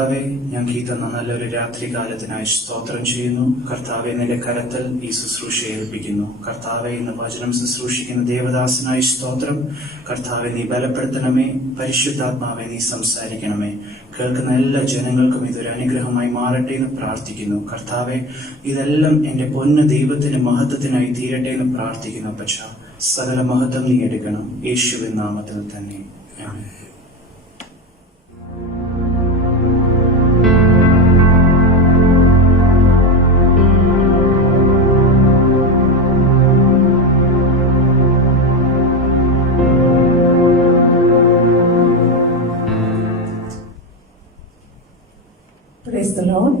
കർത്താവെ, ഞങ്ങൾക്ക് ഈ തന്ന നല്ലൊരു രാത്രി കാലത്തിനായി സ്തോത്രം ചെയ്യുന്നു. കർത്താവെ, നിന്റെ കരത്തിൽ ഈ ശുശ്രൂഷ ഏൽപ്പിക്കുന്നു. കർത്താവെ, ഇന്ന് വചനം ശുശ്രൂഷിക്കുന്ന ദേവദാസനായി സ്തോത്രം. കർത്താവെ, നീ ബലപ്പെടുത്തണമേ. പരിശുദ്ധാത്മാവെ, നീ സംസാരിക്കണമേ. കേൾക്കുന്ന എല്ലാ ജനങ്ങൾക്കും ഇതൊരു അനുഗ്രഹമായി മാറട്ടെ എന്ന് പ്രാർത്ഥിക്കുന്നു. കർത്താവെ, ഇതെല്ലാം എന്റെ പൊന്നു ദൈവത്തിന്റെ മഹത്വത്തിനായി തീരട്ടെ എന്ന് പ്രാർത്ഥിക്കുന്നു. പക്ഷേ സകല മഹത്വം നീ എടുക്കണം. യേശുവിൻ നാമത്തിൽ തന്നെ. ആമേൻ. Praise the Lord.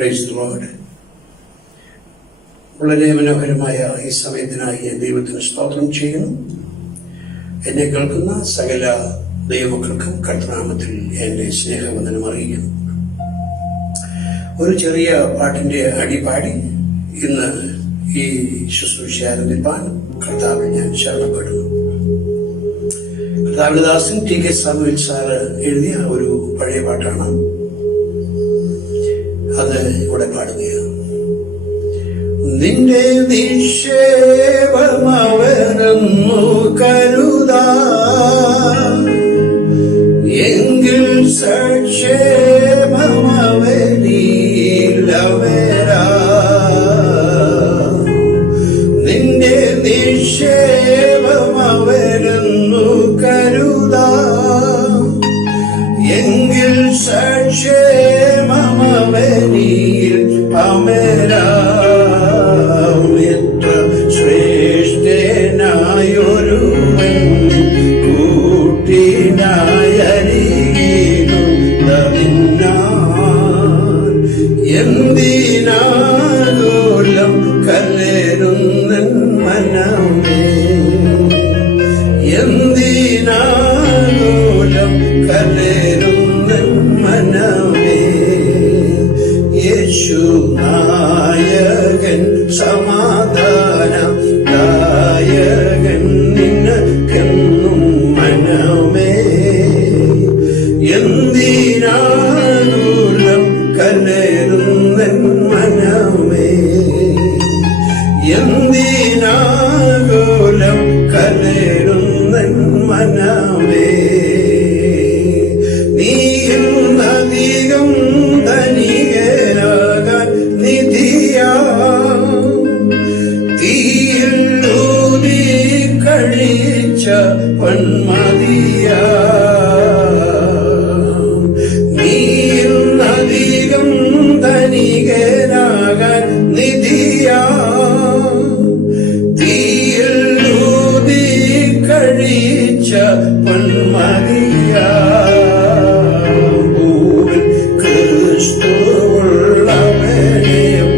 Praise the Lord. വളരെ മനോഹരമായ ഈ സമയത്തിനായി ഞാൻ ദൈവത്തിന് സ്തോത്രം ചെയ്യുന്നു. എന്നെ കേൾക്കുന്ന സകല ദൈവമക്കൾക്കും കർത്തൃനാമത്തിൽ എന്റെ സ്നേഹവന്ദനം അറിയിക്കുന്നു. ഒരു ചെറിയ പാട്ടിന്റെ അടിപാടി ഇന്ന് ഈ ശുശ്രൂഷ ആരംഭിപ്പാൻ കർത്താവിൽ ഞാൻ ശരണപ്പെടുന്നു. കർത്താവിന്റെ ദാസൻ ടി കെ സാമുവേൽ സാറ് എഴുതിയ ഒരു പഴയ പാട്ടാണ്. അത് ഇവിടെ പാടുകയാണ്. നിന്റെ നിക്ഷേപമവനെന്നു കരുതാ എങ്കിൽ സക്ഷേമമവനിലവരാ. നിന്റെ നിക്ഷേപമവനെന്നു കരുതാ എങ്കിൽ സക്ഷേമമവനിൽ അമരാ. ശ്രേഷ്ഠനായൊരുവൻ കൂട്ടിനായരികിലും എന്തിനാകുലം കലരുന്നൻ മനമേ, എന്തിനാകുലം കലരുന്നൻ മനമേ. യേശു നായകൻ സമാധാനം ദായകൻ നിനക്കെന്നും മനമേ. എന്തിനാകുലം കലരുന്നൻ മനമേ, എന്തിനാകുലം കലരുന്നൻ മനമേ. നീ എന്നധികം ധനികനാകാൻ നിധിയാ തീയിൽ ഊതി കഴിച്ച പൊന്മതിയാ. നീ എന്നധികം ധനികനാകാൻ നിധിയാ തീയിൽ ഊതി കഴിച്ച പൊന്മതിയാ. ഭൂവിൽ ക്രിസ്തുവുള്ളവനെ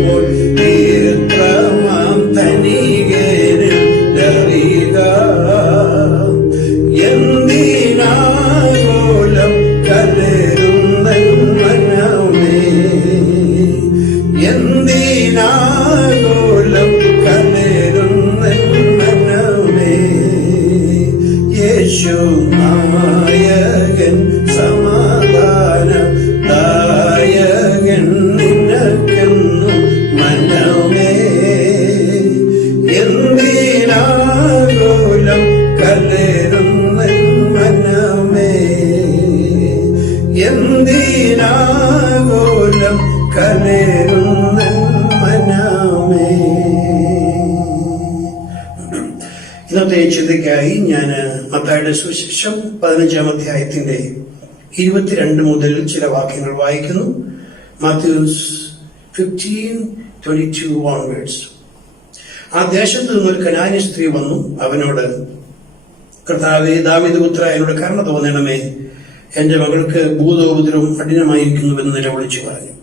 പോൽ തീർത്ഥമാം ധനികനിൽ ലറിക. എന്തിനാകുലം കലരുന്നൻ മനമേ, എന്തിനാകുലം കലരുന്നൻ മനമേ. യേശു നായകൻ സമാധാനം ദായകൻ നിനക്കെന്നും മനമേ. എന്തിനാകുലം കലരുന്നൻ മനമേ, എന്തിനാകുലം കലരുന്നൻ മനമേ. ഇന്നത്തെ ചിന്തയ്ക്കായി ഞാൻ മത്തായിയുടെ സുവിശേഷം 15-ാം അധ്യായത്തിന്റെ 22 മുതൽ ചില വാക്യങ്ങൾ വായിക്കുന്നു. മാത്യൂസ് 15:22 onwards. ആ ദേശത്ത് നിന്നൊരു കനാന്യ സ്ത്രീ വന്നു അവനോട്, കർത്താവേ, ദാവീദ് പുത്രാ, എന്നോട് കരുണ തോന്നണമേ, എന്റെ മകൾക്ക് ഭൂതോപദ്രവം കഠിനമായിരിക്കുന്നുവെന്ന് നിലവിളിച്ചു പറഞ്ഞു.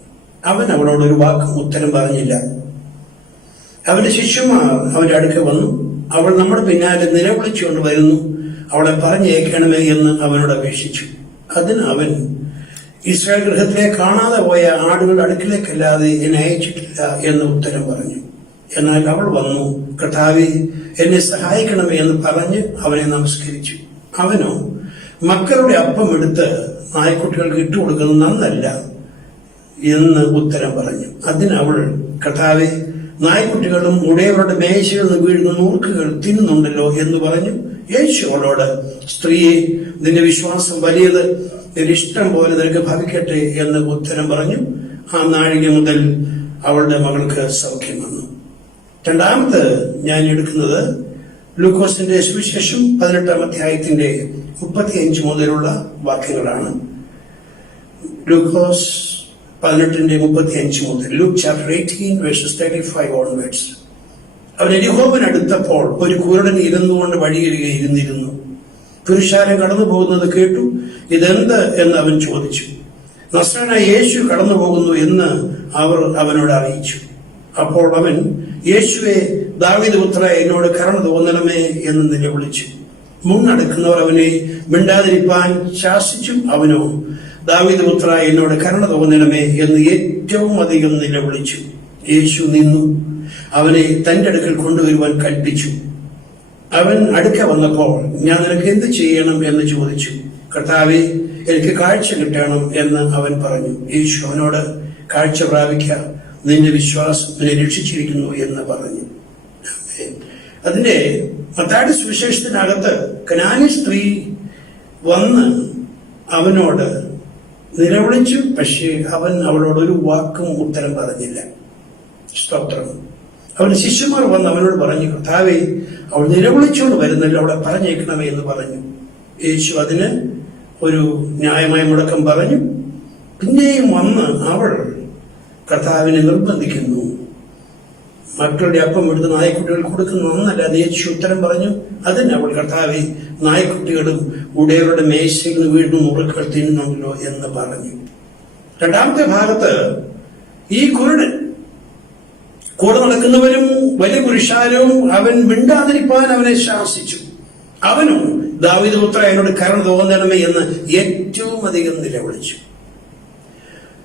അവൻ അവളോട് ഒരു വാക്കും ഉത്തരം പറഞ്ഞില്ല. അവന്റെ ശിഷ്യന്മാർ അവന്റെ അടുക്ക വന്നു. അവൾ നമ്മുടെ പിന്നാലെ നിലവിളിച്ചുകൊണ്ട് വരുന്നു, അവളെ പറഞ്ഞേക്കണമേ എന്ന് അവനോട് അപേക്ഷിച്ചു. അതിന് അവൻ, ഇസ്രായേൽ ഗൃഹത്തിലെ കാണാതെ പോയ ആടുകളുടെ അടുക്കിലേക്കല്ലാതെ എന്നെ അയച്ചിട്ടില്ല എന്ന് ഉത്തരം പറഞ്ഞു. എന്നാൽ അവൾ വന്നു, കർത്താവേ, എന്നെ സഹായിക്കണമേ എന്ന് പറഞ്ഞ് അവനെ നമസ്കരിച്ചു. അവനോ, മക്കളുടെ അപ്പം എടുത്ത് നായ്ക്കുട്ടികൾക്ക് ഇട്ടുകൊടുക്കുന്നത് നന്നല്ല എന്ന് ഉത്തരം പറഞ്ഞു. അതിന് അവൾ, കർത്താവേ, നായ്ക്കുട്ടികളും ഉടയവരുടെ മേശയിൽ നിന്ന് വീഴുന്ന നൂർക്കുകൾ തിന്നുന്നുണ്ടല്ലോ എന്ന് പറഞ്ഞു. യേശു അവളോട്, സ്ത്രീയെ, നിന്റെ വിശ്വാസം വലിയത്, നിന്റെ ഇഷ്ടം പോലെ നിനക്ക് ഭവിക്കട്ടെ എന്ന് ഉത്തരം പറഞ്ഞു. ആ നാഴിക മുതൽ അവളുടെ മകൾക്ക് സൗഖ്യം വന്നു. രണ്ടാമത് ഞാൻ എടുക്കുന്നത് ലൂക്കോസിന്റെ സുവിശേഷം 18-ാം അധ്യായത്തിന്റെ 35 മുതലുള്ള വാക്യങ്ങളാണ്. ലൂക്കോസ് 18:35 മുതൽ. Luke chapter 18 verses 35 onwards. അവൻ യെരിഹോവിനടുത്തപ്പോൾ ഒരു കുരുടൻ ഇരുന്നുകൊണ്ട് വഴിയരികെ ഇരുന്നിരുന്നു. പുരുഷാരം കടന്നു പോകുന്നത് കേട്ടു. ഇതെന്ത് എന്ന് അവൻ ചോദിച്ചു. നസ്രായനായ യേശു കടന്നു പോകുന്നു എന്ന് അവർ അവനോട് അറിയിച്ചു. അപ്പോൾ അവൻ, യേശുവെ, ദാവീദ് പുത്ര, എന്നോട് കരുണ തോന്നണമേ എന്ന് നിലവിളിച്ചു. മുന്നടക്കുന്നവർ അവനെ മിണ്ടാതിരിപ്പാൻ ശാസിച്ചു. അവനോ, ദാവീദ് പുത്ര, എന്നോട് കരുണ തോന്നണമേ എന്ന് ഏറ്റവും അധികം നിലവിളിച്ചു. യേശു നിന്നു അവനെ തന്റെ അടുക്കൽ കൊണ്ടുവരുവാൻ കൽപ്പിച്ചു. അവൻ അടുക്ക വന്നപ്പോൾ, ഞാൻ നിനക്ക് എന്ത് ചെയ്യണം എന്ന് ചോദിച്ചു. കർത്താവേ, എനിക്ക് കാഴ്ച കിട്ടണം എന്ന് അവൻ പറഞ്ഞു. യേശു അവനോട്, കാഴ്ച പ്രാപിക്ക, നിന്റെ വിശ്വാസം നിന്നെ രക്ഷിച്ചിരിക്കുന്നു എന്ന് പറഞ്ഞു. അതിന്റെ മത്തായിയുടെ സുവിശേഷത്തിനകത്ത് കനാനി സ്ത്രീ വന്ന് അവനോട് നിലവിളിച്ചു. പക്ഷേ അവൻ അവളോട് ഒരു വാക്കും ഉത്തരം പറഞ്ഞില്ല. സ്തോത്രം. അവന്റെ ശിഷ്യന്മാർ വന്ന് അവനോട് പറഞ്ഞു, കർത്താവേ, അവൾ നിലവിളിച്ചുകൊണ്ട് വരുന്നില്ല, അവളെ പറഞ്ഞേക്കണമേ എന്ന് പറഞ്ഞു. യേശു അതിന് ഒരു ന്യായമായ മുടക്കം പറഞ്ഞു. പിന്നെയും വന്ന് അവൾ കർത്താവിനെ നിർബന്ധിക്കുന്നു. മക്കളുടെ അപ്പം എടുത്ത് നായ്ക്കുട്ടികൾ കൊടുക്കുന്ന ഒന്നല്ല. അത് യേശു ഉത്തരം പറഞ്ഞു. അതിന് അവൾ, കർത്താവെ, നായ്ക്കുട്ടികളും ഉടയവരുടെ മേശയിൽ നിന്ന് വീണ്ടും മുറുക്കൾ തിന്നുണ്ടല്ലോ എന്ന് പറഞ്ഞു. രണ്ടാമത്തെ ഭാഗത്ത് ഈ കുരുടൻ കൂടെ നടക്കുന്നവരും വലിയ പുരുഷാരവും അവൻ മിണ്ടാതിരിപ്പാൻ അവനെ ശാസിച്ചു. അവനും, ദാവീദ് പുത്ര, എന്നോട് കരുണ തോന്നണമേ എന്ന് ഏറ്റവും അധികം നിലവിളിച്ചു.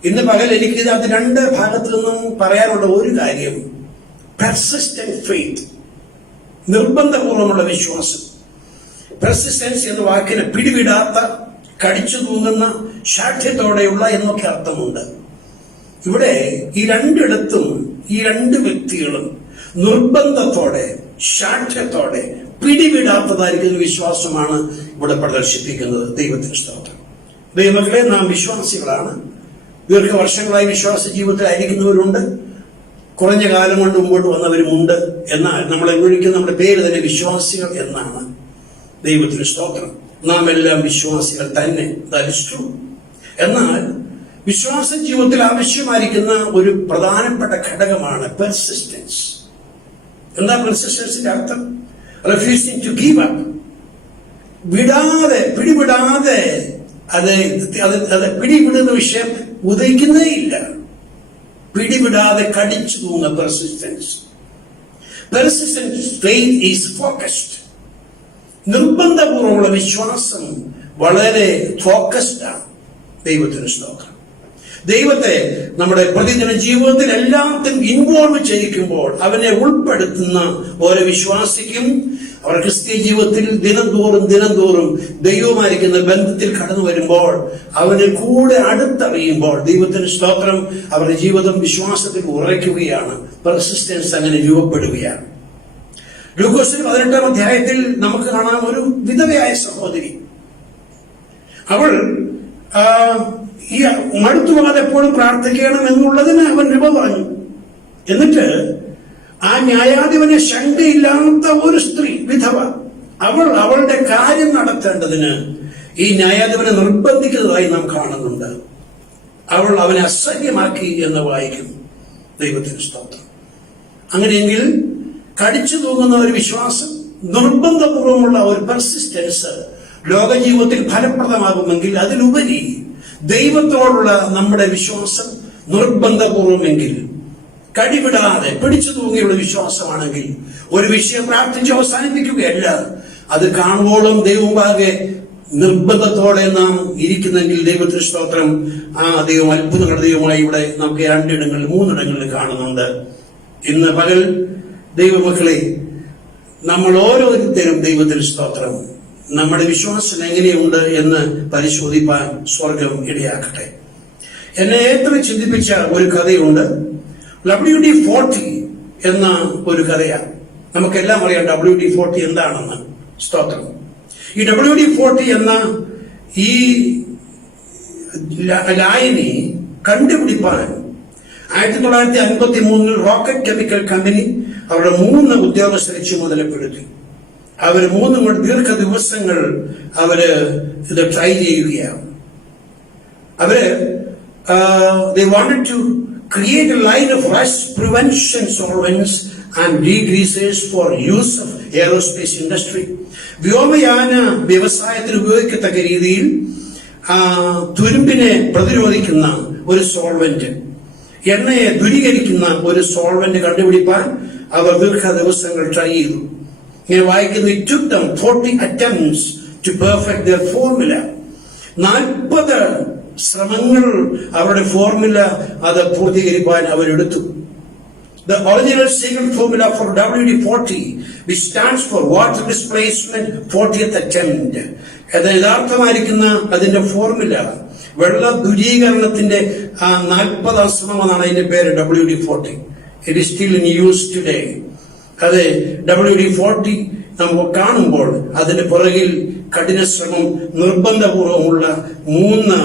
ഇന്ന് പകൽ എനിക്ക് ഇതിനകത്ത് രണ്ട് ഭാഗത്തു നിന്നും പറയാനുള്ള ഒരു കാര്യം, പെർസിസ്റ്റന്റ് ഫെയ്ത്ത്, നിർബന്ധപൂർവമുള്ള വിശ്വാസം. പെർസിസ്റ്റൻസ് എന്ന വാക്കിന് പിടിവിടാത്ത, കടിച്ചു തൂങ്ങുന്ന, ശാഠ്യത്തോടെയുള്ള എന്നൊക്കെ അർത്ഥമുണ്ട്. ഇവിടെ ഈ രണ്ടിടത്തും ഈ രണ്ട് വ്യക്തികളും നിർബന്ധത്തോടെ, ശാഠ്യത്തോടെ, പിടിവിടാത്തതായിരിക്കുന്ന വിശ്വാസമാണ് ഇവിടെ പ്രദർശിപ്പിക്കുന്നത്. ദൈവത്തിന് സ്തോത്രം. ദൈവമക്കളെ, നാം വിശ്വാസികളാണ്. ദീർഘവർഷങ്ങളായി വിശ്വാസ ജീവിതത്തിലായിരിക്കുന്നവരുണ്ട്, കുറഞ്ഞ കാലം കൊണ്ട് മുമ്പോട്ട് വന്നവരുമുണ്ട്. എന്നാൽ നമ്മളെ വിളിക്കുന്ന നമ്മുടെ പേര് തന്നെ വിശ്വാസികൾ എന്നാണ്. ദൈവത്തിന് സ്തോത്രം. നാം എല്ലാം വിശ്വാസികൾ തന്നെ. That is true. എന്നാൽ വിശ്വാസ ജീവിതത്തിൽ ആവശ്യമായിരിക്കുന്ന ഒരു പ്രധാനപ്പെട്ട ഘടകമാണ് പെർസിസ്റ്റൻസ്. എന്താ പെർസിസ്റ്റൻസിന്റെ അർത്ഥം? Refusing to give up. പിടിവിടാതെ അത് പിടിവിടുന്ന വിഷയം ഉദയിക്കുന്നേ ഇല്ല. പിടിവിടാതെ കടിച്ചു തൂങ്ങുന്ന persistence. Persistent faith is focused. നിർബന്ധപൂർവ്വമുള്ള വിശ്വാസം വളരെ ഫോക്കസ്ഡ് ആണ്. ദൈവത്തിന് സ്തോത്രം. ദൈവത്തെ നമ്മുടെ പ്രതിദിന ജീവിതത്തിൽ എല്ലാത്തിനും ഇൻവോൾവ് ചെയ്യിക്കുമ്പോൾ, അവനെ ഉൾപ്പെടുത്തുന്ന ഓരോ വിശ്വാസിക്കും അവർ ക്രിസ്തീയ ജീവിതത്തിൽ ദിനം തോറും ദൈവമായിരിക്കുന്ന ബന്ധത്തിൽ കടന്നു വരുമ്പോൾ, അവന് കൂടെ അടുത്തറിയുമ്പോൾ, ദൈവത്തിന് സ്തോത്രം, അവരുടെ ജീവിതം വിശ്വാസത്തിൽ ഉറയ്ക്കുകയാണ്. പെർസിസ്റ്റൻസ് അങ്ങനെ രൂപപ്പെടുകയാണ്. ലൂക്കോസിൽ 18-ാം അധ്യായത്തിൽ നമുക്ക് കാണാം ഒരു വിധവയായ സഹോദരി. അവൾ ഈ മടുത്തുപോകാതെ എപ്പോഴും പ്രാർത്ഥിക്കണം എന്നുള്ളതിന് അവൻ രൂപ പറഞ്ഞു. എന്നിട്ട് ആ ന്യായാധിപനെ ശങ്കയില്ലാത്ത ഒരു സ്ത്രീ, വിധവ, അവളുടെ കാര്യം നടത്തേണ്ടതിന് ഈ ന്യായാധിപനെ നിർബന്ധിക്കുന്നതായി നാം കാണുന്നുണ്ട്. അവനെ അസഹ്യമാക്കി എന്ന് വായിക്കും. ദൈവത്തിന് സ്തോത്രം. അങ്ങനെയെങ്കിൽ കടിച്ചു തൂങ്ങുന്ന ഒരു വിശ്വാസം, നിർബന്ധപൂർവമുള്ള ഒരു പെർസിസ്റ്റൻസ് ലോക ജീവിതത്തിൽ ഫലപ്രദമാകുമെങ്കിൽ, അതിലുപരി ദൈവത്തോടുള്ള നമ്മുടെ വിശ്വാസം നിർബന്ധപൂർവമെങ്കിൽ, കടിവിടാതെ പിടിച്ചു തൂങ്ങിയുള്ള വിശ്വാസമാണെങ്കിൽ, ഒരു വിഷയം പ്രാർത്ഥിച്ച് അവസാനിപ്പിക്കുകയല്ല, അത് കാണുമ്പോഴും ദൈവമുമ്പാകെ നിർബന്ധത്തോടെ നാം ഇരിക്കുന്നെങ്കിൽ, ദൈവത്തിന് സ്തോത്രം, ആ ദൈവം അത്ഭുതങ്ങളുടെ ദൈവമായി ഇവിടെ നമുക്ക് 3 കാണുന്നുണ്ട്. ഇന്ന് പകൽ ദൈവമക്കളെ, നമ്മൾ ഓരോരുത്തരും ദൈവത്തിന് സ്തോത്രം നമ്മുടെ വിശ്വാസം എങ്ങനെയുണ്ട് എന്ന് പരിശോധിപ്പാൻ സ്വർഗം ഇടയാക്കട്ടെ. എന്നെ ഏറ്റവും ചിന്തിപ്പിച്ച ഒരു കഥയുണ്ട്. WD-40 എന്ന ഒരു കഥയാണ്. നമുക്കെല്ലാം അറിയാം WD-40 എന്താണെന്ന്. സ്തോത്രം. ഈ WD-40 എന്ന ഈ ലായനി കണ്ടുപിടിപ്പാൻ 1953 റോക്കറ്റ് കെമിക്കൽ കമ്പനി അവരുടെ 3 ഉദ്യോഗസ്ഥരെ ചുമതലപ്പെടുത്തി. അവർ 3 ദീർഘ ദിവസങ്ങൾ ഇത് ട്രൈ ചെയ്യുകയാണ്. they wanted to create a line of rust prevention solvents and degreasers for use of aerospace industry. വ്യോമയാന വ്യവസായത്തിൽ ഉപയോഗിക്കത്തക്ക രീതിയിൽ തുരുമ്പിനെ പ്രതിരോധിക്കുന്ന ഒരു സോൾവെന്റ്, എണ്ണയെ ദുരീകരിക്കുന്ന ഒരു സോൾവെന്റ് കണ്ടുപിടിപ്പാൻ അവർ ദീർഘദിവസങ്ങൾ ട്രൈ ചെയ്തു. ഇങ്ങനെ വായിക്കുന്നു, it took them 40 attempts to perfect their formula. 40 ശ്രമങ്ങൾ അവരുടെ ഫോർമുല അത് പൂർത്തീകരിക്കാൻ അവരെടുത്തു. The original secret formula for WD-40, which stands for water displacement 40th attempt. അത് യഥാർത്ഥമായിരിക്കുന്ന അതിന്റെ ഫോർമുല വെള്ള ദുരീകരണത്തിന്റെ 40ാം ശ്രമം എന്നാണ് അതിന്റെ പേര്, WD-40. It is still in use today. അതെ, WD-40 നമുക്ക് കാണുമ്പോൾ അതിന്റെ പുറകിൽ കഠിന ശ്രമം, നിർബന്ധപൂർവമുള്ള 3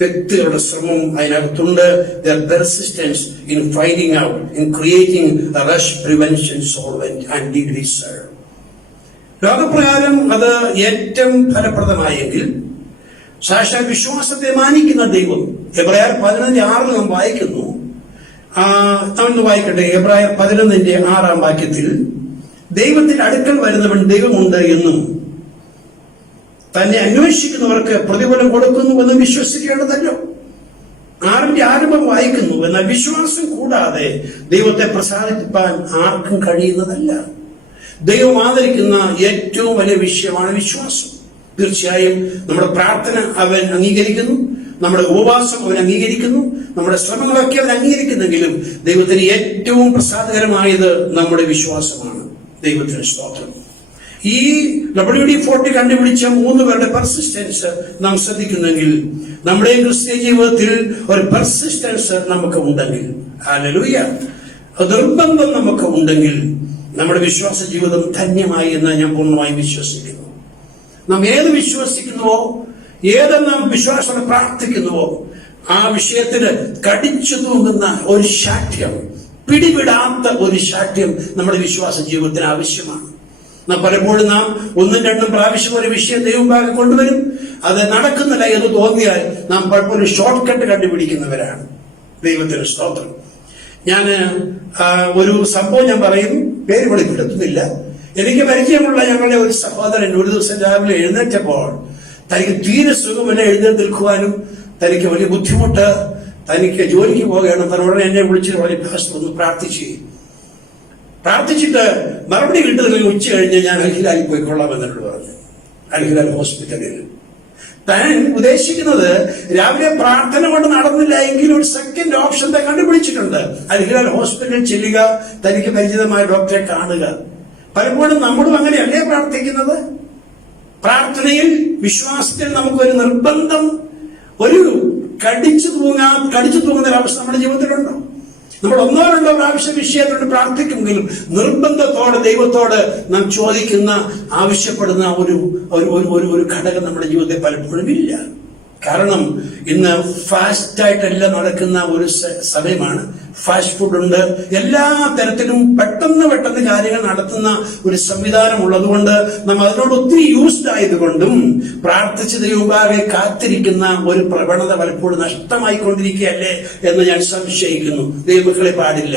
വ്യക്തികളുടെ ശ്രമം അതിനകത്തുണ്ട്. Their persistence in finding out, in creating a rush prevention solvent and did research. ലോകപ്രകാരം അത് ഏറ്റവും ഫലപ്രദമായെങ്കിൽ സാക്ഷാൽ വിശ്വാസത്തെ മാനിക്കുന്ന ദൈവം, എബ്രായർ 11:6 നാം വായിക്കുന്നു. നമ്മൾ വായിക്കട്ടെ, എബ്രായർ 11:6 വാക്യത്തിൽ, ദൈവത്തിന്റെ അടുക്കൽ വരുന്നവൻ ദൈവമുണ്ട് എന്നും തന്നെ അന്വേഷിക്കുന്നവർക്ക് പ്രതിഫലം കൊടുക്കുന്നുവെന്ന് വിശ്വസിക്കേണ്ടതല്ലോ. 6ന്റെ ആരംഭം വായിക്കുന്നു, എന്നാൽ വിശ്വാസം കൂടാതെ ദൈവത്തെ പ്രസാദിപ്പിക്കാൻ ആർക്കും കഴിയുന്നതല്ല. ദൈവം ആദരിക്കുന്ന ഏറ്റവും വലിയ വിഷയമാണ് വിശ്വാസം. തീർച്ചയായും നമ്മുടെ പ്രാർത്ഥന അവൻ അംഗീകരിക്കുന്നു, നമ്മുടെ ഉപവാസം അവൻ അംഗീകരിക്കുന്നു, നമ്മുടെ ശ്രമങ്ങളൊക്കെ അവൻ അംഗീകരിക്കുന്നെങ്കിലും ദൈവത്തിന് ഏറ്റവും പ്രസാദകരമായത് നമ്മുടെ വിശ്വാസമാണ്. ദൈവത്തിന് സ്തോത്രം. ഈ WD-40 കണ്ടുപിടിച്ച 3 പേരുടെ പെർസിസ്റ്റൻസ് നാം ശ്രദ്ധിക്കുന്നെങ്കിൽ, നമ്മുടെ ക്രിസ്തീയ ജീവിതത്തിൽ ഒരു പെർസിസ്റ്റൻസ് നമുക്ക് ഉണ്ടെങ്കിൽ, ഹല്ലേലൂയ, നിർബന്ധം നമുക്ക് ഉണ്ടെങ്കിൽ നമ്മുടെ വിശ്വാസ ജീവിതം ധന്യമായി എന്ന് ഞാൻ പൂർണ്ണമായും വിശ്വസിക്കുന്നു. നാം ഏത് വിശ്വസിക്കുന്നുവോ, ഏത് നാം വിശ്വാസം പ്രാർത്ഥിക്കുന്നുവോ, ആ വിഷയത്തിന് കടിച്ചു തൂങ്ങുന്ന ഒരു ശാഠ്യം, പിടിവിടാത്ത ഒരു ശാഠ്യം നമ്മുടെ വിശ്വാസ ജീവിതത്തിന് ആവശ്യമാണ്. പലപ്പോഴും നാം 1-2 പ്രാവശ്യം ഒരു വിഷയം ദൈവമുമ്പാകെ കൊണ്ടുവരും, അത് നടക്കുന്നില്ല എന്ന് തോന്നിയാൽ നാം പലപ്പോഴും ഷോർട്ട് കട്ട് കണ്ടുപിടിക്കുന്നവരാണ്. ദൈവത്തിന് സ്തോത്രം. ഞാൻ ഒരു സംഭവം ഞാൻ പറയുന്നു, പേര് വെളിപ്പെടുത്തുന്നില്ല. എനിക്ക് പരിചയമുള്ള ഞങ്ങളുടെ ഒരു സഹോദരൻ ഒരു ദിവസം രാവിലെ എഴുന്നേറ്റപ്പോൾ തനിക്ക് തീരെ സുഖമല്ല, എഴുന്നേറ്റ് നിൽക്കുവാനും തനിക്ക് വലിയ ബുദ്ധിമുട്ട്, തനിക്ക് ജോലിക്ക് പോവുകയാണ്. തന്നോട് എന്നെ വിളിച്ചിട്ട് വളരെ ഫാസ്റ്റ് ഒന്ന് പ്രാർത്ഥിച്ചിട്ട് മറുപടി കിട്ടുന്നില്ലെങ്കിൽ ഉച്ച കഴിഞ്ഞ് ഞാൻ അൽഹിലാലിൽ പോയിക്കൊള്ളാം എന്നോട് പറഞ്ഞു. അൽഹിലാൽ ഹോസ്പിറ്റലിൽ താൻ ഉദ്ദേശിക്കുന്നത് രാവിലെ പ്രാർത്ഥന കൊണ്ട് നടന്നില്ല എങ്കിൽ ഒരു സെക്കൻഡ് ഓപ്ഷൻ കണ്ടുപിടിച്ചിട്ടുണ്ട്. അൽഹിലാൽ ഹോസ്പിറ്റലിൽ ചെല്ലുക, തനിക്ക് പരിചിതമായ ഡോക്ടറെ കാണുക. പലപ്പോഴും നമ്മളും അങ്ങനെയല്ലേ പ്രാർത്ഥിക്കുന്നത്? പ്രാർത്ഥനയിൽ, വിശ്വാസത്തിൽ നമുക്കൊരു നിർബന്ധം, ഒരു കടിച്ചു തൂങ്ങുന്ന ഒരു അവസ്ഥ നമ്മുടെ ജീവിതത്തിലുണ്ടോ? നമ്മൾ 1-2 പ്രാവശ്യം വിഷയത്തോട് പ്രാർത്ഥിക്കുമെങ്കിലും നിർബന്ധത്തോടെ ദൈവത്തോട് നാം ചോദിക്കുന്ന, ആവശ്യപ്പെടുന്ന ഒരു ഘടകം നമ്മുടെ ജീവിതത്തിൽ പലപ്പോഴും ഇല്ല. കാരണം ഇന്ന് ഫാസ്റ്റായിട്ടെല്ലാം നടക്കുന്ന ഒരു സമയമാണ്. ഫാസ്റ്റ് ഫുഡ് ഉണ്ട്, എല്ലാ തരത്തിലും പെട്ടെന്ന് കാര്യങ്ങൾ നടത്തുന്ന ഒരു സംവിധാനം ഉള്ളതുകൊണ്ട് നാം അതിനോട് ഒത്തിരി യൂസ്ഡ് ആയതുകൊണ്ടും പ്രാർത്ഥിച്ച് ദൈവമുമ്പാകെ കാത്തിരിക്കുന്ന ഒരു പ്രവണത പലപ്പോഴും നഷ്ടമായിക്കൊണ്ടിരിക്കുകയല്ലേ എന്ന് ഞാൻ സംശയിക്കുന്നു. ദൈവമക്കളെ പാടില്ല.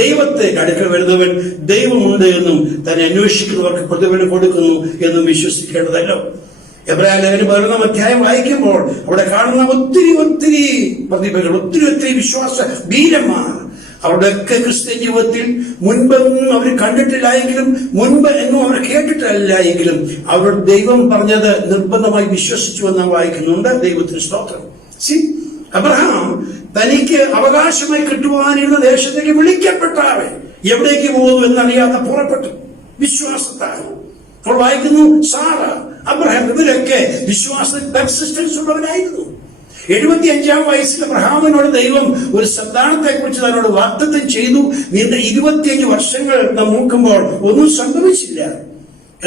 ദൈവത്തെ അടുക്കൽ വരുന്നവൻ ദൈവമുണ്ട് എന്നും തന്നെ അന്വേഷിക്കുന്നവർക്ക് പ്രതിഫലം കൊടുക്കുന്നു എന്നും വിശ്വസിക്കേണ്ടതല്ലോ. എബ്രായ ലേഖനം 11-ാം അധ്യായം വായിക്കുമ്പോൾ അവിടെ കാണുന്ന ഒത്തിരി പ്രതിഭകൾ, ഒത്തിരി വിശ്വാസ വീരന്മാർ, അവരുടെയൊക്കെ ക്രിസ്ത്യൻ ജീവിതത്തിൽ മുൻപൊന്നും അവർ കണ്ടിട്ടില്ലായെങ്കിലും, മുൻപ് എങ്ങും അവർ കേട്ടിട്ടില്ല എങ്കിലും അവർ ദൈവം പറഞ്ഞത് നിർബന്ധമായി വിശ്വസിച്ചു എന്ന് വായിക്കുന്നുണ്ട്. ദൈവത്തിന് സ്തോത്രം. അബ്രഹാം തനിക്ക് അവകാശമായി കിട്ടുവാനിരുന്ന ദേശത്തേക്ക് വിളിക്കപ്പെട്ടാവേ എവിടേക്ക് പോകുന്നു എന്നറിയാതെ പുറപ്പെട്ടു വിശ്വാസത്താൽ. അപ്പോൾ വായിക്കുന്നു, സാറ, അബ്രഹാം, ഇവരൊക്കെ വിശ്വാസത്തിൽ പെർസിസ്റ്റൻസ് ഉള്ളവരായിരുന്നു. 75-ാം വയസ്സിൽ അബ്രഹാമിനോട് ദൈവം ഒരു സന്താനത്തെ കുറിച്ച് തന്നോട് വാഗ്ദത്തം ചെയ്തു. നിന്റെ 25 വർഷങ്ങൾ നാം നോക്കുമ്പോൾ ഒന്നും സംഭവിച്ചില്ല.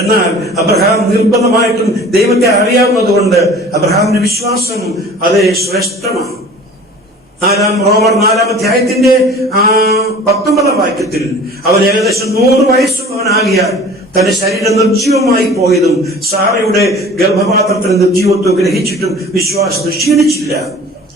എന്നാൽ അബ്രഹാം നിർബന്ധമായിട്ടും ദൈവത്തെ അറിയാവുന്നതുകൊണ്ട് അബ്രഹാമിന്റെ വിശ്വാസം അത് ശ്രേഷ്ഠമാണ്. റോമർ 4-ാം അധ്യായത്തിന്റെ 19-ാം വാക്യത്തിൽ അവൻ ഏകദേശം 100 വയസ്സുള്ളവനാകിയാൽ തന്റെ ശരീരം നിർജ്ജീവമായി പോയതും സാറയുടെ ഗർഭപാത്രത്തിന് നിർജ്ജീവത്വം ഗ്രഹിച്ചിട്ടും വിശ്വാസത്തിൽ ക്ഷീണിച്ചില്ല.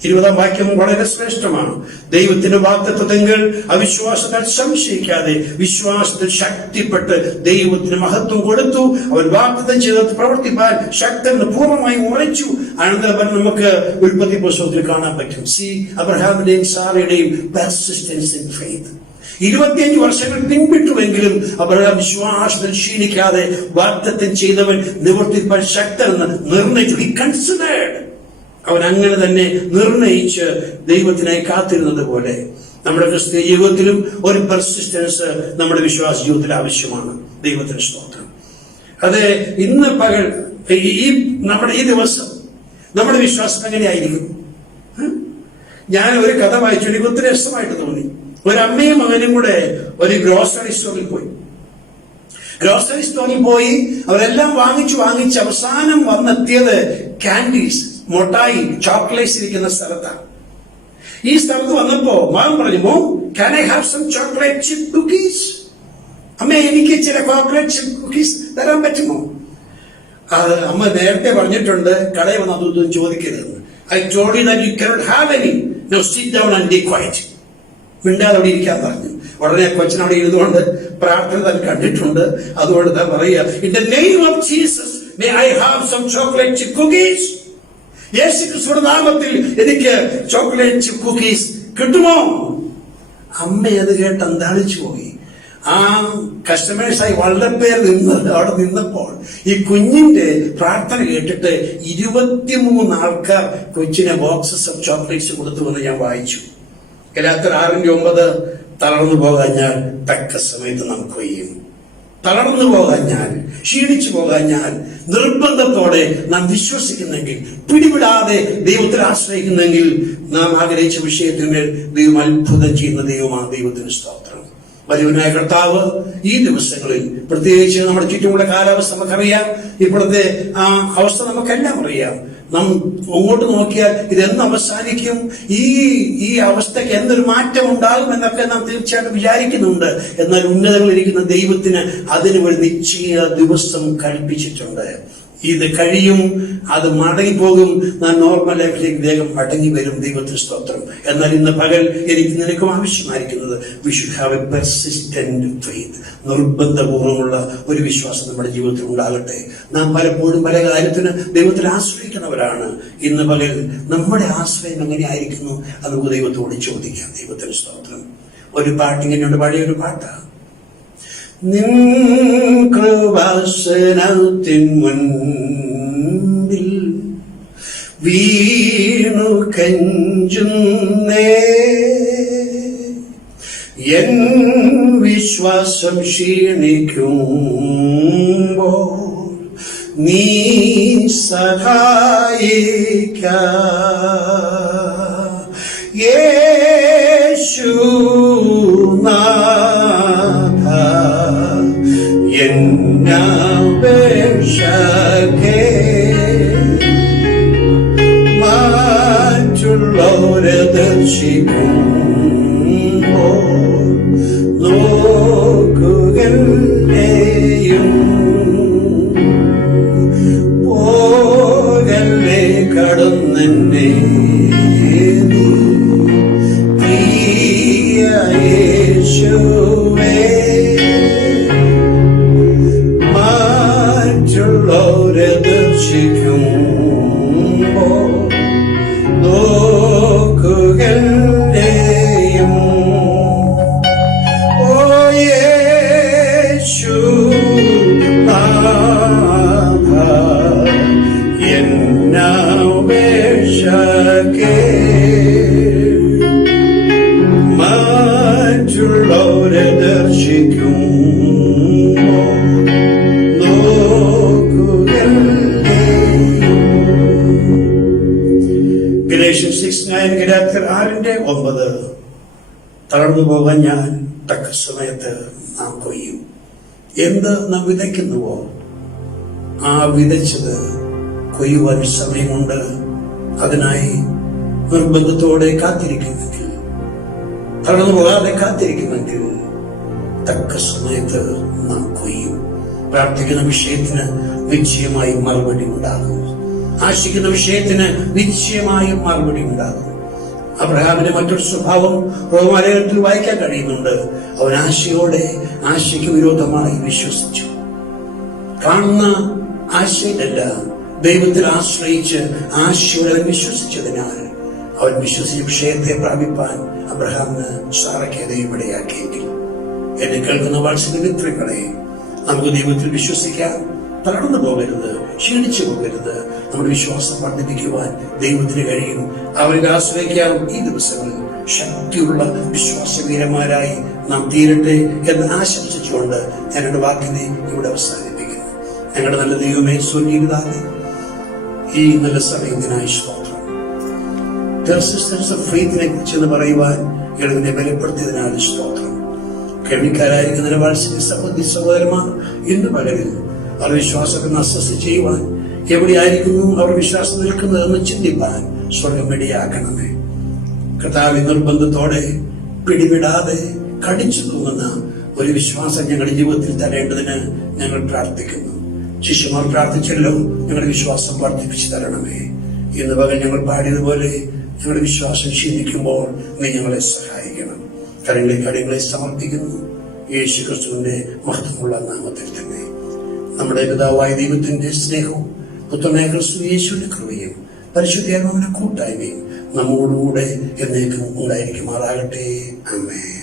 20-ാം വാക്യം വളരെ ശ്രേഷ്ഠമാണ്. ദൈവത്തിന്റെ വാഗ്ദത്തങ്ങൾ അവിശ്വാസത്താൽ സംശയിക്കാതെ വിശ്വാസത്തിൽ ശക്തിപ്പെട്ട് ദൈവത്തിന് മഹത്വം കൊടുത്തു. അവൻ വാഗ്ദത്തം ചെയ്ത് പ്രവർത്തിപ്പാൻ ശക്തന് പൂർണ്ണമായി ഉറച്ചു. അനന്തരഫലം നമുക്ക് ഉൽപ്പത്തി പുസ്തകത്തിൽ കാണാൻ പറ്റും. സി അബ്രഹാമിന്റെയും സാറയുടെയും പെർസിസ്റ്റൻസ് ഇൻ ഫെയ്ത്ത്. 25 വർഷങ്ങൾ പിൻപിട്ടുവെങ്കിലും അബ്രഹാം വിശ്വാസത്തിൽ ക്ഷീണിക്കാതെ വാഗ്ദത്തം ചെയ്തവൻ നിവർത്തിപ്പാൻ ശക്തനെന്ന് നിർണയിച്ചു. He considered. അവൻ അങ്ങനെ തന്നെ നിർണയിച്ച് ദൈവത്തിനായി കാത്തിരുന്നത് പോലെ നമ്മുടെ ക്രിസ്തീയ ജീവിതത്തിലും ഒരു പെർസിസ്റ്റൻസ് നമ്മുടെ വിശ്വാസ ജീവിതത്തിൽ ആവശ്യമാണ്. ദൈവത്തിന് സ്തോത്രം. അതെ, ഇന്ന് പകൽ നമ്മുടെ ഈ ദിവസം നമ്മുടെ വിശ്വാസം എങ്ങനെയായിരിക്കും? ഞാൻ ഒരു കഥ വായിച്ചു, എനിക്ക് ഒത്തിരി രസമായിട്ട് തോന്നി. ഒരമ്മയും മകനും കൂടെ ഒരു ഗ്രോസറി സ്റ്റോറിൽ പോയി അവരെല്ലാം വാങ്ങിച്ച് അവസാനം വന്നെത്തിയത് കാൻഡീസ്, മൊട്ടായി, ചോക്ലേറ്റ്സ് ഇരിക്കുന്ന സ്ഥലത്താണ്. ഈ സ്ഥലത്ത് വന്നപ്പോ മകൻ പറഞ്ഞു, mom, can I have some chocolate chip cookies? അമ്മ, എനിക്ക് ചില ചോക്ലേറ്റ് ചിപ്പ് കുക്കീസ് തരാൻ പറ്റുമോ? അത് അമ്മ നേരത്തെ പറഞ്ഞിട്ടുണ്ട്, കടയിൽ വന്ന് അതൊന്നും ചോദിക്കരുതെന്ന്. I told you that you cannot have any. Now sit down and be quiet. മിണ്ടാതെ അവിടെ ഇരിക്കാൻ പറഞ്ഞു. ഉടനെ കൊച്ചൻ അവിടെ ഇരുന്നുകൊണ്ട് പ്രാർത്ഥന താൻ കണ്ടിട്ടുണ്ട്. അതുകൊണ്ട് താൻ പറയുക, in the name of Jesus may I have some chocolate chip cookies. യേശു ക്രിസ്തുവിന്റെ നാമത്തിൽ എനിക്ക് ചോക്ലേറ്റ് ചിപ്പ് കുക്കീസ് കിട്ടുമോ? അമ്മ അത് കേട്ട് അന്താളിച്ചു പോയി. ആ കസ്റ്റമേഴ്സായി വളരെ പേര് അവിടെ നിന്നപ്പോൾ ഈ കുഞ്ഞിന്റെ പ്രാർത്ഥന കേട്ടിട്ട് 23 ആൾക്കാർ കൊച്ചിനെ ബോക്സസ് ഓഫ് ചോക്ലേറ്റ്സ് കൊടുത്തുവെന്ന് ഞാൻ വായിച്ചു. ഗലാത്യർ 6:9 തളർന്നു പോകാഞ്ഞാൽ തക്ക സമയത്ത് നമുക്ക് കൊയ്യും. തളർന്നു പോകാഞ്ഞാൽ, ക്ഷീണിച്ചു പോകാഞ്ഞാൽ, നിർബന്ധത്തോടെ നാം വിശ്വസിക്കുന്നെങ്കിൽ, പിടിവിടാതെ ദൈവത്തിൽ ആശ്രയിക്കുന്നെങ്കിൽ, നാം ആഗ്രഹിച്ച വിഷയത്തിന്മേൽ ദൈവം അത്ഭുതം ചെയ്യുന്ന ദൈവമാണ്. ദൈവത്തിന് സ്തോത്രം. വലിയവനായ കർത്താവ് ഈ ദിവസങ്ങളിൽ, പ്രത്യേകിച്ച് നമ്മുടെ ചുറ്റുമുള്ള കാലാവസ്ഥ നമുക്കറിയാം, ഇപ്പോഴത്തെ അവസ്ഥ നമുക്കെല്ലാം അറിയാം. നാം അങ്ങോട്ട് നോക്കിയാൽ ഇതെന്ന് അവസാനിക്കും, ഈ അവസ്ഥയ്ക്ക് എന്തൊരു മാറ്റം ഉണ്ടാകും എന്നൊക്കെ നാം തീർച്ചയായിട്ടും വിചാരിക്കുന്നുണ്ട്. എന്നാൽ ഉന്നതങ്ങളിലിരിക്കുന്ന ദൈവത്തിന് അതിന് ഒരു നിശ്ചയ ദിവസം കൽപ്പിച്ചിട്ടുണ്ട്. ഇത് കഴിയും, അത് മടങ്ങിപ്പോകും, ഞാൻ നോർമൽ ലൈഫിലേക്ക് വേഗം മടങ്ങി വരും. ദൈവത്തിന് സ്തോത്രം. എന്നാൽ ഇന്ന് പകൽ എനിക്ക് നിനക്കും ആവശ്യമായിരിക്കുന്നത് we should have a persistent faith. നിർബന്ധപൂർവ്വമുള്ള ഒരു വിശ്വാസം നമ്മുടെ ജീവിതത്തിൽ ഉണ്ടാകട്ടെ. നാം പലപ്പോഴും പല കാര്യത്തിന് ദൈവത്തിൽ ആശ്രയിക്കുന്നവരാണ്. ഇന്ന് പകൽ നമ്മുടെ ആശ്രയം എങ്ങനെയായിരിക്കുന്നു അത് നമുക്ക് ദൈവത്തോട് ചോദിക്കാം. ദൈവത്തിന് സ്തോത്രം. ഒരു പാട്ടിങ്ങനെയുണ്ട്, പഴയൊരു പാട്ടാണ്. നിൻ കൃപാസനത്തിൻ മുൻപിൽ വീണു കഞ്ചുന്നേ, എൻ വിശ്വാസം ക്ഷീണിക്കുമ്പോൾ നീ സഹായിക്ക. യേശുനാഥ എന്നപേക്ഷകേ, മറ്റുള്ളവരെ ദർശിക്കുമ്പോൾ നോക്കുകയും പോകല്ലേ കടന്നെന്നെ പ്രിയ യേശുവേ. മറ്റുള്ളവരെ ദർശിക്കുമ്പോൾ നോക്കുകയും ഓ യേശുനാഥ എന്നപേക്ഷകേ, മറ്റുള്ളവരെ ദർശിക്കുമ്പോൾ ഗലാത്യർ 6:9 ഗലാത്യർ 6:9 തളർന്നു പോകാൻ ഞാൻ തക്ക സമയത്ത് നാം കൊയ്യും. എന്ത് നാം വിതയ്ക്കുന്നുവോ ആ വിതച്ചത് കൊയ്യുവാൻ സമയമുണ്ട്. അതിനായി നിർബന്ധത്തോടെ കാത്തിരിക്കുന്നെങ്കിൽ, തളർന്നു പോകാതെ കാത്തിരിക്കുന്നെങ്കിൽ തക്ക സമയത്ത് നാം കൊയ്യും. പ്രാർത്ഥിക്കുന്ന വിഷയത്തിന് നിശ്ചയമായും മറുപടി ഉണ്ടാകും. ആശിക്കുന്ന വിഷയത്തിന് നിശ്ചയമായും മറുപടി ഉണ്ടാകും. അബ്രഹാമിന്റെ മറ്റൊരു സ്വഭാവം റോമാലേഖനത്തിൽ വായിക്കാൻ കഴിയുന്നുണ്ട്. അവൻ ആശയോടെ ആശയ്ക്ക് വിരോധമായി വിശ്വസിച്ചു. കാണുന്ന ആശയിലല്ല, ദൈവത്തിൽ ആശ്രയിച്ച് ആശയോടെ വിശ്വസിച്ചതിനാൽ അവൻ വിശ്വസിച്ച വിഷയത്തെ പ്രാപിപ്പാൻ അബ്രഹാമിന് സാറയ്ക്ക് ദൈവം ഇടയാക്കിയെങ്കിൽ എന്നെ കേൾക്കുന്ന വാത്സല്യമിത്രങ്ങളെ, നമുക്ക് ദൈവത്തിൽ വിശ്വസിക്കാം. തളർന്നു പോകരുത്, ക്ഷീണിച്ചു പോകരുത്. നമ്മുടെ വിശ്വാസം വർദ്ധിപ്പിക്കുവാൻ ദൈവത്തിന് കഴിയും. അവരെ ആശ്രയിക്കാം. ഈ ദിവസങ്ങളിൽ ശക്തിയുള്ള വിശ്വാസവീരന്മാരായി നാം തീരട്ടെ എന്ന് ആശംസിച്ചുകൊണ്ട് ഞാൻ എന്റെ വാക്കിനെ ഇവിടെ അവസാനിപ്പിക്കുന്നു. ഞങ്ങളുടെ നല്ല ദൈവമേ, സ്വർഗീയപിതാവേ, ഈ നല്ല സമയത്തിനായി സ്തോത്രം. ഫെയ്ത്തിനെ കുറിച്ച് പറയുവാൻ എഴുതിനെ ബലപ്പെടുത്തിയതിനാൽ സ്തോത്രം. കേൾവിക്കാരായിരിക്കുന്ന വാത്സല്യ സഹോദരി സഹോദരന്മാർ ഇന്ന് പകരുന്നു. അവർ വിശ്വാസത്തെ അസ്വസ്ഥ ചെയ്യുവാൻ എവിടെയായിരിക്കുന്നു അവർ വിശ്വാസം നിൽക്കുന്നതെന്ന് ചിന്തിപ്പാൻ സ്വർഗം ഇടയാക്കണമേ. കർത്താവ് നിർബന്ധത്തോടെ പിടിവിടാതെ കടിച്ചു തൂങ്ങുന്ന ഒരു വിശ്വാസം ഞങ്ങളുടെ ജീവിതത്തിൽ തരേണ്ടതിന് ഞങ്ങൾ പ്രാർത്ഥിക്കുന്നു. ശിഷ്യന്മാർ പ്രാർത്ഥിച്ചല്ലോ, ഞങ്ങളുടെ വിശ്വാസം വർദ്ധിപ്പിച്ചു തരണമേ. ഇന്ന് പകൽ ഞങ്ങൾ പാടിയതുപോലെ ഞങ്ങളുടെ വിശ്വാസം ക്ഷീണിക്കുമ്പോൾ നീ ഞങ്ങളെ സഹായിക്കണം. കരങ്ങളെ സമർപ്പിക്കുന്നു യേശു ക്രിസ്തുവിന്റെ മഹത്വമുള്ള നാമത്തിൽ തന്നെ. നമ്മുടെ പിതാവായ ദൈവത്തിന്റെ സ്നേഹവും പുത്രനായ ക്രിസ്തു യേശുവിന്റെ കൃപയും പരിശുദ്ധാത്മാവിന്റെ കൂട്ടായ്മയും നമ്മോടുകൂടെ എന്നേക്കും ഉണ്ടായിരിക്കുമാറാകട്ടെ. ആമേൻ.